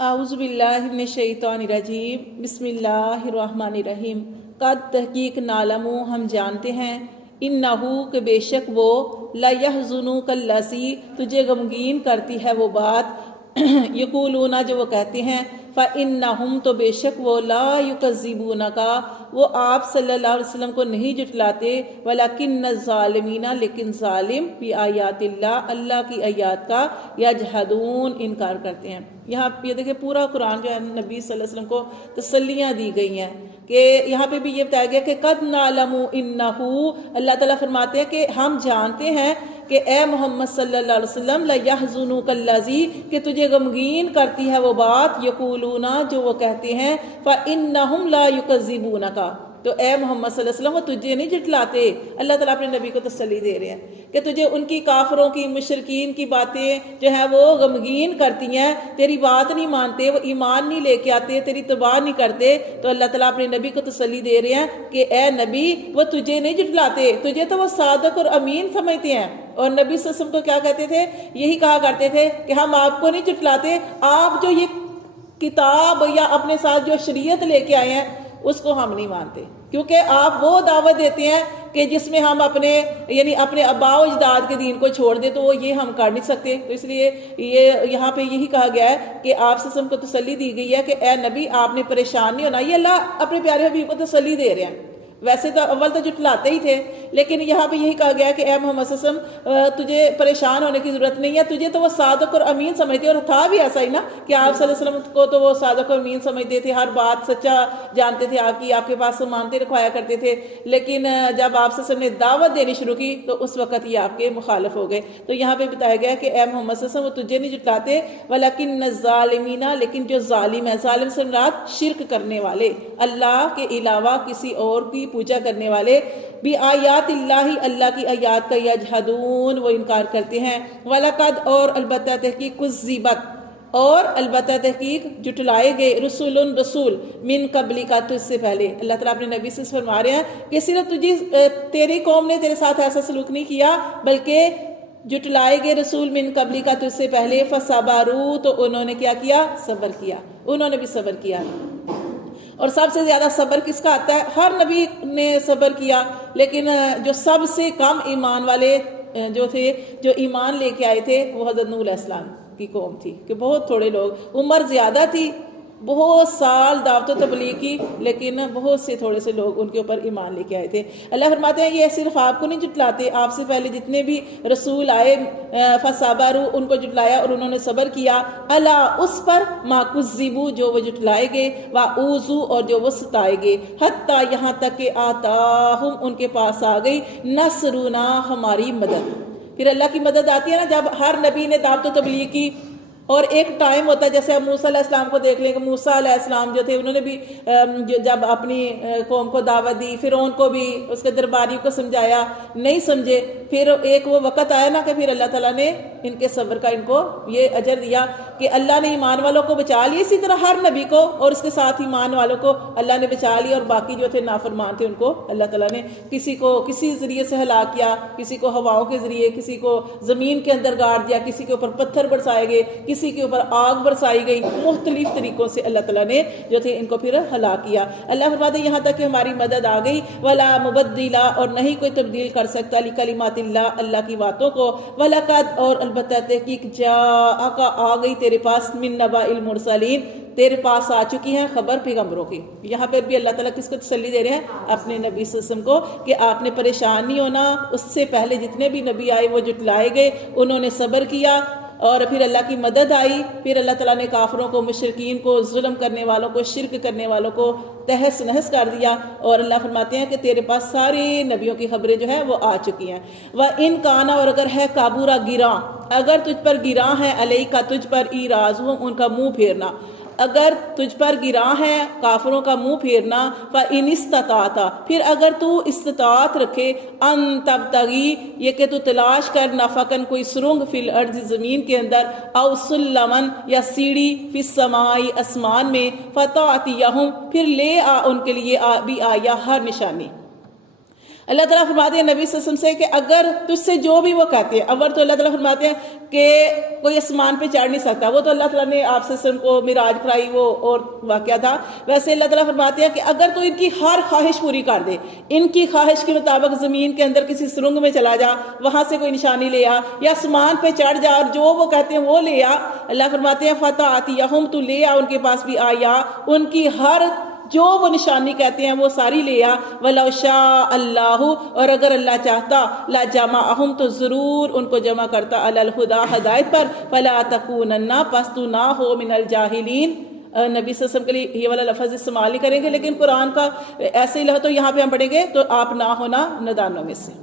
اعوذ باللہ من الشیطان الرجیم بسم اللہ الرحمن الرحیم۔ قد تحقیق نعلم ہم جانتے ہیں، انہو کہ بے شک وہ، لیحزنک الذی تجھے غمگین کرتی ہے وہ بات، یقولون جو وہ کہتے ہیں، فإنہم تو بے شک وہ، لا یکذبونک وہ آپ صلی اللہ علیہ وسلم کو نہیں جھٹلاتے، ولکن الظالمین لیکن ظالم بآیات اللہ اللہ کی آیات کا یجحدون انکار کرتے ہیں۔ یہاں یہ دیکھیں پورا قرآن جو ہے نبی صلی اللہ علیہ وسلم کو تسلیاں دی گئی ہیں کہ یہاں پہ بھی یہ بتایا گیا کہ قد نعلم انہو، اللہ تعالیٰ فرماتے ہیں کہ ہم جانتے ہیں کہ اے محمد صلی اللہ علیہ وسلم لیحزنک الذی کہ تجھے غمگین کرتی ہے وہ بات، یقولون جو وہ کہتے ہیں، فإنہم لا یکذبونک تو اے محمد صلی اللہ علیہ وسلم وہ تجھے نہیں جھٹلاتے۔ اللہ تعالیٰ اپنے نبی کو تسلی دے رہے ہیں کہ تجھے ان کی کافروں کی مشرکین کی باتیں جو ہیں وہ غمگین کرتی ہیں، تیری بات نہیں مانتے، وہ ایمان نہیں لے کے آتے، تیری اتباع نہیں کرتے، تو اللہ تعالیٰ اپنے نبی کو تسلی دے رہے ہیں کہ اے نبی وہ تجھے نہیں جھٹلاتے، تجھے تو وہ صادق اور امین سمجھتے ہیں۔ اور نبی صلی اللہ علیہ وسلم کو کیا کہتے تھے؟ یہی کہا کرتے تھے کہ ہم آپ کو نہیں جھٹلاتے، آپ جو یہ کتاب یا اپنے ساتھ جو شریعت لے کے آئے ہیں اس کو ہم نہیں مانتے، کیونکہ آپ وہ دعوت دیتے ہیں کہ جس میں ہم اپنے اپنے آباء و اجداد کے دین کو چھوڑ دیں، تو وہ یہ ہم کر نہیں سکتے۔ تو اس لیے یہ یہاں پہ یہی کہا گیا ہے کہ آپ سے کو تسلی دی گئی ہے کہ اے نبی آپ نے پریشان نہیں ہونا۔ یہ اللہ اپنے پیارے حبیب کو تسلی دے رہے ہیں۔ ویسے تو اول تو جھٹلاتے ہی تھے، لیکن یہاں پہ یہی کہا گیا ہے کہ اے محمد صلی اللہ علیہ وسلم تجھے پریشان ہونے کی ضرورت نہیں ہے، تجھے تو وہ صادق اور امین سمجھتے، اور تھا بھی ایسا ہی نا کہ آپ صلی اللہ علیہ وسلم کو تو وہ صادق اور امین سمجھتے تھے، ہر بات سچا جانتے تھے، آپ کے پاس مانتے رکھوایا کرتے تھے، لیکن جب آپ صلی اللہ علیہ وسلم نے دعوت دینی شروع کی تو اس وقت یہ آپ کے مخالف ہو گئے۔ تو یہاں پہ بتایا گیا کہ اے محمد صلی اللہ علیہ وسلم وہ تجھے نہیں جھٹلاتے، ولیکن الظالمین لیکن جو ظالم ہے، ظالم سے مراد شرک کرنے والے، اللہ کے علاوہ کسی اور کی پوجا کرنے والے، بھی آیات اللہ اللہ کی آیات کا یجحدون وہ انکار کرتے ہیں، وَلَقَدْ اور البتہ تحقیق کذبت اور البتہ تحقیق جھٹلائے گئے، رسول من قبلی کا تجھ سے پہلے۔ اللہ تعالیٰ اپنے نبی سے فرما رہے ہیں کہ صرف تیری قوم نے تیرے ساتھ ایسا سلوک نہیں کیا، بلکہ جھٹلائے گئے رسول من قبلی کا تجھ سے پہلے، فصبروا تو انہوں نے کیا کیا؟ صبر کیا، انہوں نے بھی صبر کیا۔ اور سب سے زیادہ صبر کس کا آتا ہے؟ ہر نبی نے صبر کیا، لیکن جو سب سے کم ایمان والے جو تھے، جو ایمان لے کے آئے تھے، وہ حضرت نوح علیہ السلام کی قوم تھی، کہ بہت تھوڑے لوگ، عمر زیادہ تھی، بہت سال دعوت و تبلیغ کی، لیکن بہت سے تھوڑے سے لوگ ان کے اوپر ایمان لے کے آئے تھے۔ اللہ فرماتے ہیں یہ صرف آپ کو نہیں جھٹلاتے، آپ سے پہلے جتنے بھی رسول آئے فصبروا ان کو جھٹلایا اور انہوں نے صبر کیا، الا اس پر ما کذبوا جو وہ جھٹلائے گئے، واوذوا اور جو وہ ستائے گئے، حتی یہاں تک کہ آتاہم ان کے پاس آ گئی نصرنا ہماری مدد۔ پھر اللہ کی مدد آتی ہے نا جب ہر نبی نے دعوت و تبلیغ کی، اور ایک ٹائم ہوتا ہے، جیسے اب موسیٰ علیہ السلام کو دیکھ لیں کہ موسیٰ علیہ السلام جو تھے انہوں نے بھی جب اپنی قوم کو دعوت دی، فرعون کو بھی اس کے درباری کو سمجھایا، نہیں سمجھے، پھر ایک وہ وقت آیا نا کہ پھر اللہ تعالیٰ نے ان کے صبر کا ان کو یہ اجر دیا کہ اللہ نے ایمان والوں کو بچا لیا، اسی طرح ہر نبی کو اور اس کے ساتھ ایمان والوں کو اللہ نے بچا لیا، اور باقی جو تھے نافرمان تھے ان کو اللہ تعالیٰ نے کسی کو کسی ذریعے سے ہلاک کیا، کسی کو ہواؤں کے ذریعے، کسی کو زمین کے اندر گاڑ دیا، کسی کے اوپر پتھر برسائے گئے، کسی کے اوپر آگ برسائی گئی، مختلف طریقوں سے اللہ تعالیٰ نے جو تھے ان کو پھر ہلاک کیا۔ اللہ فرماتے ہیں یہاں تک کہ ہماری مدد آ گئی، ولا مبدلا اور نہیں کوئی تبدیل کر سکتا لکلمات اللہ اللہ کی باتوں کو، ولقد اور البتہ تحقیق جاءک آ گئی تیرے پاس من نبأ المرسلین تیرے پاس آ چکی ہیں خبر پیغمبروں کی۔ یہاں پر بھی اللہ تعالیٰ کس کو تسلی دے رہے ہیں؟ اپنے نبی صلی اللہ علیہ وسلم کو، کہ آپ نے پریشان نہیں ہونا، اس سے پہلے جتنے بھی نبی آئے وہ جھٹلائے گئے، انہوں نے صبر کیا، اور پھر اللہ کی مدد آئی، پھر اللہ تعالیٰ نے کافروں کو، مشرکین کو، ظلم کرنے والوں کو، شرک کرنے والوں کو تہس نہس کر دیا، اور اللہ فرماتے ہیں کہ تیرے پاس سارے نبیوں کی خبریں جو ہیں وہ آ چکی ہیں۔ وَإِن كَانَ اور اگر ہے کابورا گراں، اگر تجھ پر گراں ہے، علیہ کا تجھ پر، ایراضہم ان کا منہ پھیرنا، اگر تجھ پر گراں ہے کافروں کا منہ پھیرنا، فَإِنِ اسْتَطَعْتَ پھر اگر تو استطاعت رکھے، ان تبتغی یہ کہ تو تلاش کر، نفقاً کوئی سرنگ، فی الارض زمین کے اندر، او سلمن یا سیڑھی، فی السماء اسمان میں، فتأتیہم پھر لے آ ان کے لیے بھی آیا ہر نشانی۔ اللہ تعالیٰ فرماتے ہیں نبی صلی اللہ علیہ وسلم سے کہ اگر تجھ سے جو بھی وہ کہتے ہیں، اول تو اللہ تعالیٰ فرماتے ہیں کہ کوئی آسمان پہ چڑھ نہیں سکتا، وہ تو اللہ تعالیٰ نے آپ صلی اللہ علیہ وسلم کو معراج کرائی، وہ اور واقعہ تھا۔ ویسے اللہ تعالیٰ فرماتے ہیں کہ اگر تو ان کی ہر خواہش پوری کر دے، ان کی خواہش کے مطابق زمین کے اندر کسی سرنگ میں چلا جا، وہاں سے کوئی نشانی لے آ، یا آسمان پہ چڑھ جا اور جو وہ کہتے ہیں وہ لے آ، اللہ فرماتے ہیں فتح آتی تو لے آ، ان کے پاس بھی آیا، ان کی ہر جو وہ نشانی کہتے ہیں وہ ساری لے آ، وَلَوْ شَاءَ اللَّهُ، اور اگر اللہ چاہتا لَجَمَعَهُمْ، تو ضرور ان کو جمع کرتا، عَلَى الْهُدَى، ہدایت پر، فَلَا تَكُونَنَّ، پس تو نہ ہو، مِنَ الْجَاهِلِينَ، نبی صلی اللہ علیہ وسلم کے لیے یہ والا لفظ استعمال نہیں کریں گے، لیکن قرآن کا ایسے ہی لفظ تو یہاں پہ ہم پڑھیں گے تو آپ نہ ہونا نادانوں میں سے،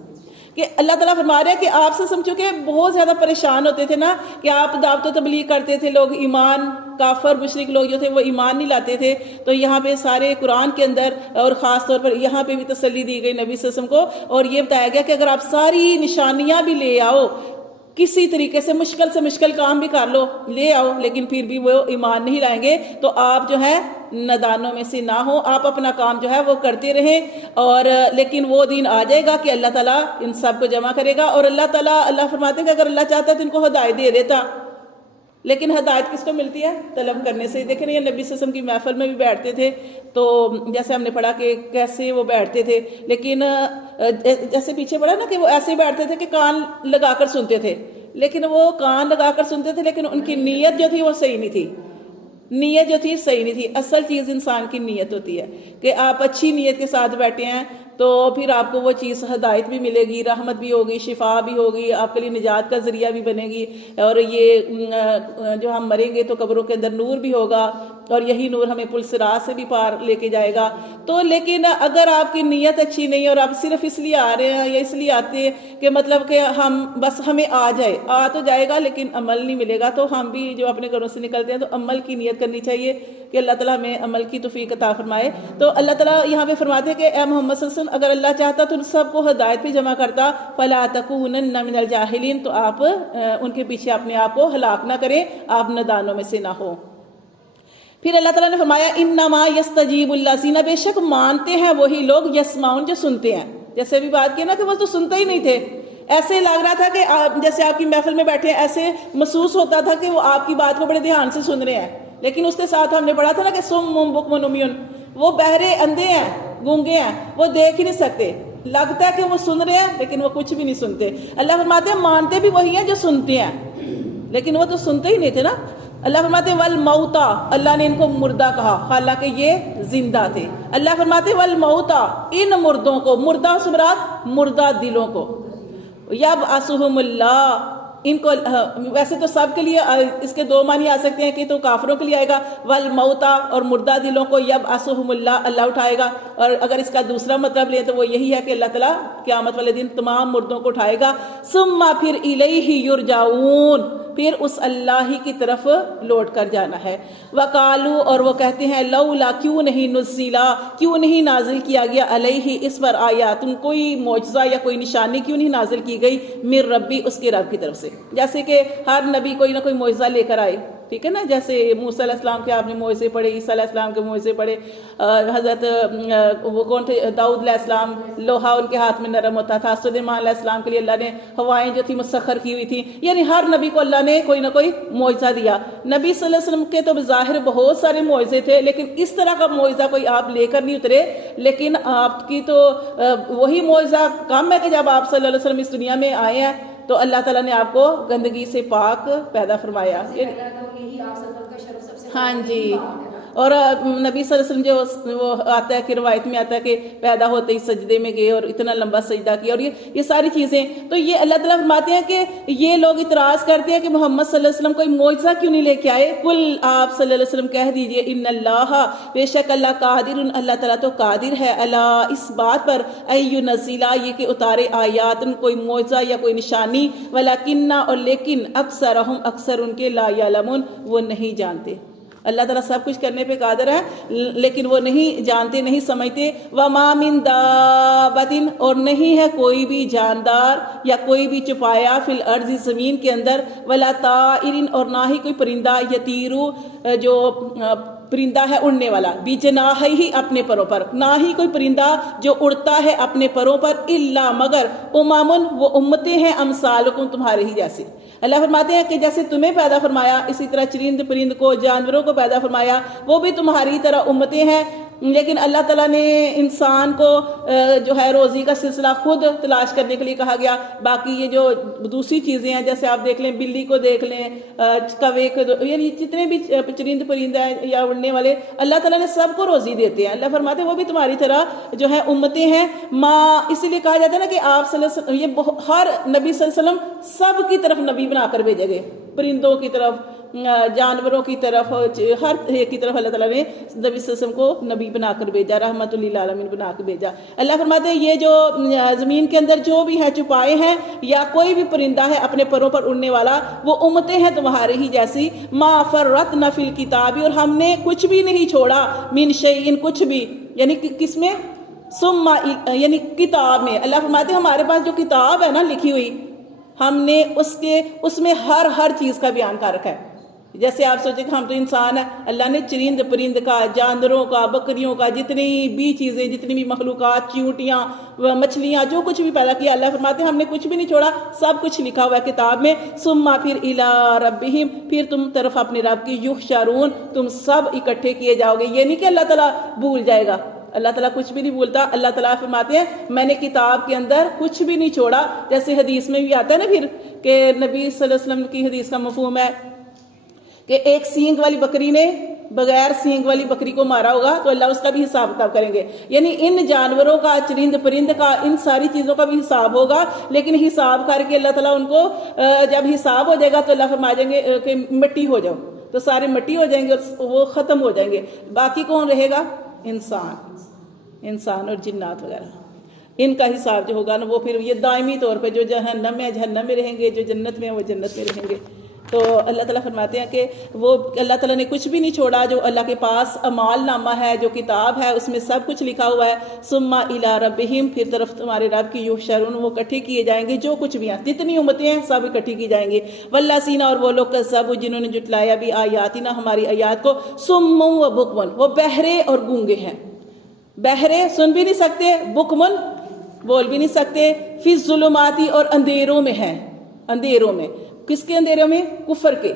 کہ اللہ تعالیٰ فرما رہے ہیں کہ آپ سے سمجھو کہ بہت زیادہ پریشان ہوتے تھے نا، کہ آپ دعوت و تبلیغ کرتے تھے، لوگ ایمان، کافر مشرک لوگ جو تھے وہ ایمان نہیں لاتے تھے، تو یہاں پہ سارے قرآن کے اندر اور خاص طور پر یہاں پہ بھی تسلی دی گئی نبی صلی اللہ علیہ وسلم کو، اور یہ بتایا گیا کہ اگر آپ ساری نشانیاں بھی لے آؤ، کسی طریقے سے مشکل کام بھی کر لو، لے آؤ، لیکن پھر بھی وہ ایمان نہیں لائیں گے، تو آپ جو ہے نادانوں میں سے نہ ہو، آپ اپنا کام جو ہے وہ کرتے رہیں، اور لیکن وہ دن آ جائے گا کہ اللہ تعالیٰ ان سب کو جمع کرے گا، اور اللہ فرماتے ہیں کہ اگر اللہ چاہتا تو ان کو ہدایت دے دیتا، لیکن ہدایت کس کو ملتی ہے؟ طلب کرنے سے۔ دیکھیں یہ نبی صلی اللہ علیہ وسلم کی محفل میں بھی بیٹھتے تھے، تو جیسے ہم نے پڑھا کہ کیسے وہ بیٹھتے تھے، لیکن جیسے پیچھے پڑھا نا کہ وہ ایسے بیٹھتے تھے کہ کان لگا کر سنتے تھے، لیکن وہ کان لگا کر سنتے تھے، لیکن ان کی نیت جو تھی وہ صحیح نہیں تھی، نیت جو تھی صحیح نہیں تھی۔ اصل چیز انسان کی نیت ہوتی ہے، کہ آپ اچھی نیت کے ساتھ بیٹھے ہیں تو پھر آپ کو وہ چیز ہدایت بھی ملے گی، رحمت بھی ہوگی، شفا بھی ہوگی، آپ کے لیے نجات کا ذریعہ بھی بنے گی، اور یہ جو ہم مریں گے تو قبروں کے اندر نور بھی ہوگا، اور یہی نور ہمیں پل صراط سے بھی پار لے کے جائے گا۔ تو لیکن اگر آپ کی نیت اچھی نہیں اور آپ صرف اس لیے آ رہے ہیں یا اس لیے آتے ہیں کہ مطلب کہ ہم بس ہمیں آ جائے، آ تو جائے گا لیکن عمل نہیں ملے گا، تو ہم بھی جو اپنے گھروں سے نکلتے ہیں تو عمل کی نیت کرنی چاہیے کہ اللہ تعالیٰ ہمیں عمل کی توفیق عطا فرمائے۔ تو اللہ تعالیٰ یہاں پہ فرماتے ہیں کہ اے محمد صلی اللہ علیہ وسلم، اگر اللہ چاہتا تو ان سب کو ہدایت پہ جمع کرتا، فَلَا تَكُونَنَّ مِنَ الْجَاهِلِينَ، تو آپ ان کے پیچھے اپنے آپ کو ہلاک نہ کریں، آپ نادانوں میں سے نہ ہو۔ پھر اللہ تعالیٰ نے فرمایا انما یستجیب الذین، بے شک مانتے ہیں وہی لوگ، یسمعون، جو سنتے ہیں۔ جیسے ابھی بات کی نا کہ وہ تو سنتے ہی نہیں تھے، ایسے لگ رہا تھا کہ جیسے آپ کی محفل میں بیٹھے ہیں، ایسے محسوس ہوتا تھا کہ وہ آپ کی بات کو بڑے دھیان سے سن رہے ہیں، لیکن اس کے ساتھ ہم نے پڑھا تھا نا کہ صم بکم عمی، وہ بہرے، اندھے ہیں، گونگے ہیں، وہ دیکھ ہی نہیں سکتے، لگتا ہے کہ وہ سن رہے ہیں لیکن وہ کچھ بھی نہیں سنتے۔ اللہ فرماتے ہیں مانتے بھی وہی ہیں جو سنتے ہیں، لیکن وہ تو سنتے ہی نہیں تھے نا۔ اللہ فرماتے ہیں والموتا، اللہ نے ان کو مردہ کہا حالانکہ یہ زندہ تھے۔ اللہ فرماتے ہیں والموتا، ان مردوں کو، مردہ سے مراد مردہ دلوں کو، یبعثہم اللہ، ان کو ویسے تو سب کے لیے اس کے دو معنی آ سکتے ہیں کہ تو کافروں کے لیے آئے گا، والموتا، اور مردہ دلوں کو یبعثہم اللہ، اللہ اٹھائے گا، اور اگر اس کا دوسرا مطلب لیں تو وہ یہی ہے کہ اللہ تعالیٰ قیامت والے دن تمام مردوں کو اٹھائے گا، ثم پھر الیہ یرجعون، پھر اس اللہ ہی کی طرف لوٹ کر جانا ہے۔ وقالو، اور وہ کہتے ہیں لولا، کیوں نہیں، نزلا، کیوں نہیں نازل کیا گیا، علیہ، اس پر آیات، کوئی معجزہ یا کوئی نشانی کیوں نہیں نازل کی گئی، من ربی، اس کے رب کی طرف سے۔ جیسے کہ ہر نبی کوئی نہ کوئی معجزہ لے کر آئے، ٹھیک ہے نا، جیسے موسیٰ علیہ السلام کے آپ نے معجزے پڑھے، عیسیٰ علیہ السلام کے معجزے پڑھے، حضرت وہ کون تھے، داؤد علیہ السلام، لوہا ان کے ہاتھ میں نرم ہوتا تھا، سلیمان علیہ السلام کے لیے اللہ نے ہوائیں جو تھی مسخر کی ہوئی تھی، یعنی ہر نبی کو اللہ نے کوئی نہ کوئی معجزہ دیا۔ نبی صلی اللہ علیہ وسلم کے تو بظاہر بہت سارے معجزے تھے، لیکن اس طرح کا معجزہ کوئی آپ لے کر نہیں اترے، لیکن آپ کی تو وہی معجزہ کم ہے کہ جب آپ صلی اللہ علیہ وسلم اس دنیا میں آئے ہیں تو اللہ تعالیٰ نے آپ کو گندگی سے پاک پیدا فرمایا۔ ہاں جی، اور نبی صلی اللہ علیہ وسلم جو وہ آتا ہے کہ روایت میں آتا ہے کہ پیدا ہوتے ہی سجدے میں گئے اور اتنا لمبا سجدہ کیا، اور یہ ساری چیزیں، تو یہ اللہ تعالیٰ فرماتے ہیں کہ یہ لوگ اعتراض کرتے ہیں کہ محمد صلی اللہ علیہ وسلم کوئی معجزہ کیوں نہیں لے کے آئے۔ کل، آپ صلی اللہ علیہ وسلم کہہ دیجئے، ان اللہ، بے شک اللہ، قادر، اللہ تعالیٰ تو قادر ہے، اللہ، اس بات پر، ینزلا، یہ کہ اتارے، آیات، کوئی معجزہ یا کوئی نشانی، ولکن، اور لیکن، اکثرہم، اکثر ان کے، لا یعلمون، وہ نہیں جانتے۔ اللہ تعالیٰ سب کچھ کرنے پہ قادر ہے لیکن وہ نہیں جانتے، نہیں سمجھتے۔ وَمَا مِن دَابَّةٍ، اور نہیں ہے کوئی بھی جاندار یا کوئی بھی چپایا، فی الارض، زمین کے اندر، وَلَا طَائِرٍ، اور نہ ہی کوئی پرندہ، یطیرو، جو پرندہ ہے اڑنے والا، بجناحیہ اپنے پروں پر، نہ ہی کوئی پرندہ جو اڑتا ہے اپنے پروں پر، الا مگر امامن وہ امتیں ہیں امثالکم تمہارے ہی جیسے۔ اللہ فرماتے ہیں کہ جیسے تمہیں پیدا فرمایا اسی طرح چرند پرند کو، جانوروں کو پیدا فرمایا، وہ بھی تمہاری طرح امتیں ہیں، لیکن اللہ تعالیٰ نے انسان کو جو ہے روزی کا سلسلہ خود تلاش کرنے کے لیے کہا گیا۔ باقی یہ جو دوسری چیزیں ہیں جیسے آپ دیکھ لیں، بلی کو دیکھ لیں، کوے کو، یعنی جتنے بھی چرند پرند ہیں یا اڑنے والے، اللہ تعالیٰ نے سب کو روزی دیتے ہیں۔ اللہ فرماتے ہیں وہ بھی تمہاری طرح جو ہے امتیں ہیں۔ اسی لیے کہا جاتا ہے نا کہ آپ صلی اللہ علیہ وسلم، یہ ہر نبی صلی اللہ علیہ وسلم سب کی طرف نبی بنا کر بھیجے گئے، پرندوں کی طرف، جانوروں کی طرف، ہر ایک کی طرف اللہ تعالیٰ نے نبی صلی اللہ علیہ وسلم کو نبی بنا کر بھیجا، رحمت للعالمین بنا کر بھیجا۔ اللہ فرماتے ہیں یہ جو زمین کے اندر جو بھی ہے چھپائے ہیں یا کوئی بھی پرندہ ہے اپنے پروں پر اڑنے والا، وہ امتیں ہیں تمہارے ہی جیسی۔ ما فرطنا فی الکتاب، اور ہم نے کچھ بھی نہیں چھوڑا، من شیء کچھ بھی، یعنی کس میں؟ ثم یعنی کتاب میں۔ اللہ فرماتے ہیں ہمارے پاس جو کتاب ہے نا لکھی ہوئی، ہم نے اس میں ہر چیز کا بیان کر رکھا ہے۔ جیسے آپ سوچیں کہ ہم تو انسان ہیں، اللہ نے چرند پرند کا، جانوروں کا، بکریوں کا، جتنی بھی چیزیں، جتنی بھی مخلوقات، چیونٹیاں، مچھلیاں، جو کچھ بھی پیدا کیا، اللہ فرماتے ہیں ہم نے کچھ بھی نہیں چھوڑا، سب کچھ لکھا ہوا ہے کتاب میں۔ ثم پھر الی ربہم، پھر تم طرف اپنے رب کی، یحشرون، تم سب اکٹھے کیے جاؤ گے۔ یہ نہیں کہ اللہ تعالیٰ بھول جائے گا، اللہ تعالیٰ کچھ بھی نہیں بھولتا۔ اللہ تعالیٰ فرماتے ہیں میں نے کتاب کے اندر کچھ بھی نہیں چھوڑا۔ جیسے حدیث میں بھی آتا ہے نا پھر کہ نبی صلی اللہ علیہ وسلم کی حدیث کا مفہوم ہے کہ ایک سینگ والی بکری نے بغیر سینگ والی بکری کو مارا ہوگا تو اللہ اس کا بھی حساب کتاب کریں گے۔ یعنی ان جانوروں کا، چرند پرند کا، ان ساری چیزوں کا بھی حساب ہوگا، لیکن حساب کر کے اللہ تعالیٰ ان کو جب حساب ہو جائے گا تو اللہ فرما دیں گے کہ مٹی ہو جاؤ، تو سارے مٹی ہو جائیں گے اور وہ ختم ہو جائیں گے۔ باقی کون رہے گا؟ انسان اور جنات وغیرہ۔ ان کا حساب جو ہوگا نا وہ پھر یہ دائمی طور پہ جو جہنم میں جہنم میں رہیں گے، جو جنت میں وہ جنت میں رہیں گے۔ تو اللہ تعالیٰ فرماتے ہیں کہ وہ اللہ تعالیٰ نے کچھ بھی نہیں چھوڑا، جو اللہ کے پاس اعمال نامہ ہے، جو کتاب ہے، اس میں سب کچھ لکھا ہوا ہے۔ ثم الی ربہم، پھر طرف تمہارے رب کی، یحشرون، وہ اکٹھے کیے جائیں گے، جو کچھ بھی ہیں، جتنی امتیں ہیں سب اکٹھی کی جائیں گی۔ والذین، اور وہ لوگ کذبوا، جنہوں نے جھٹلایا بھی آیاتنا، ہماری آیات کو، صم و بکم، وہ بہرے اور گونگے ہیں۔ بہرے سن بھی نہیں سکتے، بکمن بول بھی نہیں سکتے، فی الظلمات، اور اندھیروں میں ہیں، اندھیروں میں۔ کس کے اندھیروں میں؟ کفر کے۔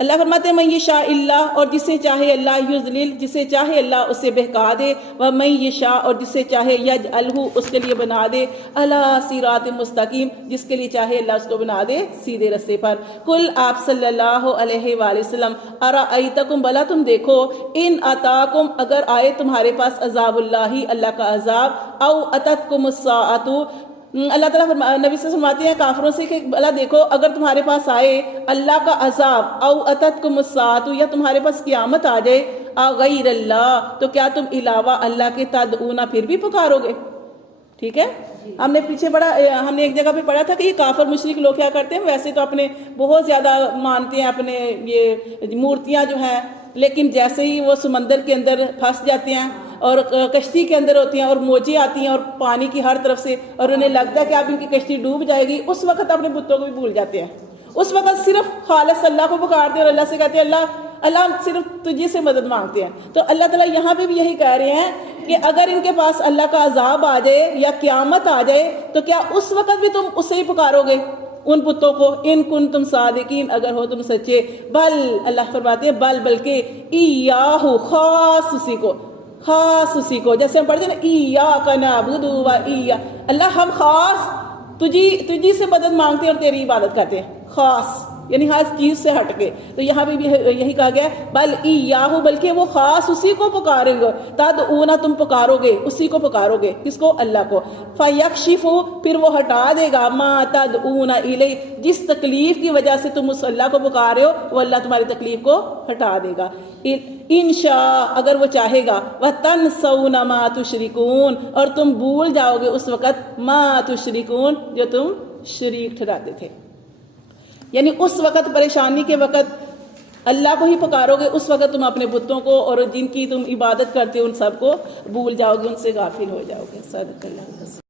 اللہ فرماتے ہیں من یشاء اللہ، اور جسے چاہے اللہ یضلل، جسے چاہے اللہ اسے بہکا دے، ومن یشاء، اور جسے چاہے یجعلہ، اس کے لیے بنا دے، علی صراط مستقیم، جس کے لیے چاہے اللہ اس کو بنا دے سیدھے رستے پر۔ قل، آپ صلی اللہ علیہ وآلہ وسلم، ارأیتکم، بلا تم دیکھو، ان اتاکم، اگر آئے تمہارے پاس عذاب اللہ، اللہ کا عذاب، او اتتکم الساعۃ، اللہ تعالیٰ نبی صلی اللہ علیہ وسلم فرماتے ہیں کافروں سے کہ بھلا دیکھو اگر تمہارے پاس آئے اللہ کا عذاب، او اتتکم الساعۃ، یا تمہارے پاس قیامت آ جائے، غیر اللہ، تو کیا تم علاوہ اللہ کے تدعون، پھر بھی پکارو گے؟ ٹھیک ہے، ہم نے پیچھے پڑھا، ہم نے ایک جگہ پہ پڑھا تھا کہ یہ کافر مشرک لوگ کیا کرتے ہیں، ویسے تو اپنے بہت زیادہ مانتے ہیں اپنے یہ مورتیاں جو ہیں، لیکن جیسے ہی وہ سمندر کے اندر پھنس جاتے ہیں اور کشتی کے اندر ہوتی ہیں اور موجیں آتی ہیں اور پانی کی ہر طرف سے، اور انہیں لگتا ہے کہ اب ان کی کشتی ڈوب جائے گی، اس وقت اپنے بتوں کو بھی بھول جاتے ہیں، اس وقت صرف خالص اللہ کو پکارتے ہیں اور اللہ سے کہتے ہیں اللہ صرف تجھے سے مدد مانگتے ہیں۔ تو اللہ تعالیٰ یہاں پہ بھی یہی کہہ رہے ہیں کہ اگر ان کے پاس اللہ کا عذاب آ جائے یا قیامت آ جائے تو کیا اس وقت بھی تم اسے ہی پکارو گے، ان بتوں کو، ان کنتم صادقین، اگر ہو تم سچے۔ بل، اللہ فرماتے ہیں بل، بلکہ ایاہ، خاص اسی کو، خاص اسی کو، جیسے ہم پڑھتے ہیں نا ایاک نعبد و ایاک، اللہ ہم خاص تجھی سے مدد مانگتے ہیں اور تیری عبادت کرتے ہیں، خاص یعنی ہر چیز سے ہٹ کے۔ تو یہاں بھی یہی کہا گیا ہے بل ایاہ، بلکہ وہ خاص اسی کو پکارے گا، تدعون، تم پکارو گے، اسی کو پکارو گے، کس کو؟ اللہ کو۔ فیکشف، پھر وہ ہٹا دے گا، ما تدعون الیہ، جس تکلیف کی وجہ سے تم اس اللہ کو پکارے ہو وہ اللہ تمہاری تکلیف کو ہٹا دے گا، انشاء، اگر وہ چاہے گا، وتنسون ما تشرکون، اور تم بھول جاؤ گے اس وقت، ما تشرکون، جو تم شریک ٹھہراتے تھے۔ یعنی اس وقت پریشانی کے وقت اللہ کو ہی پکارو گے، اس وقت تم اپنے بتوں کو اور جن کی تم عبادت کرتے ہو ان سب کو بھول جاؤ گے، ان سے غافل ہو جاؤ گے۔ صدق اللہ۔